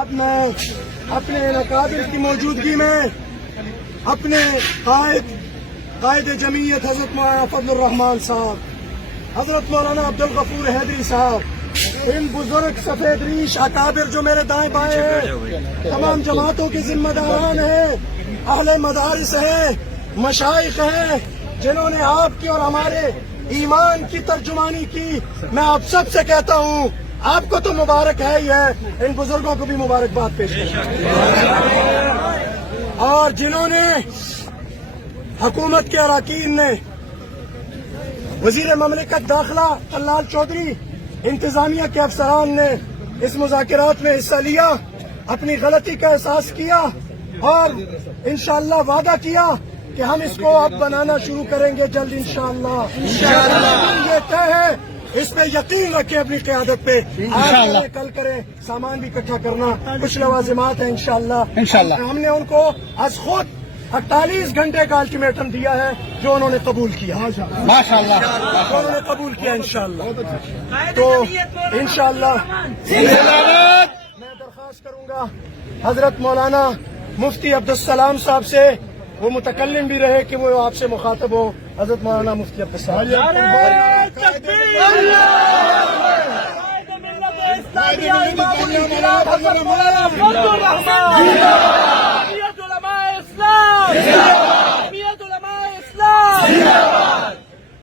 اب میں اپنے اکابر کی موجودگی میں اپنے قائد جمعیت حضرت مولانا فضل الرحمان صاحب، حضرت مولانا عبد الغفور حیدری صاحب، ان بزرگ سفید ریش اکابر جو میرے دائیں بائیں ہیں، تمام جماعتوں کے ذمہ داران ہیں، اہل مدارس ہیں، مشائخ ہیں، جنہوں نے آپ کی اور ہمارے ایمان کی ترجمانی کی، میں آپ سب سے کہتا ہوں آپ کو تو مبارک ہے ہی ہے، ان بزرگوں کو بھی مبارکباد پیش کریں۔ اور جنہوں نے حکومت کے اراکین نے، وزیر مملکت داخلہ طلال چودھری، انتظامیہ کے افسران نے اس مذاکرات میں حصہ لیا، اپنی غلطی کا احساس کیا اور انشاءاللہ وعدہ کیا کہ ہم اس کو اب بنانا شروع کریں گے جلد انشاءاللہ۔ یہ طے ہے، اس پہ یقین رکھیں اپنی قیادت پہ، آج کریں کل کریں، سامان بھی اکٹھا کرنا، کچھ لوازمات ہیں انشاءاللہ۔ ہم نے ان کو از خود 48 گھنٹے کا الٹیمیٹم دیا ہے جو انہوں نے قبول کیا، ماشاءاللہ انہوں نے قبول کیا انشاءاللہ۔ تو انشاءاللہ میں درخواست کروں گا حضرت مولانا مفتی عبدالسلام صاحب سے، وہ متکلم بھی رہے کہ وہ آپ سے مخاطب ہو، حضرت مولانا مفتی عبدالسلام۔ اسلام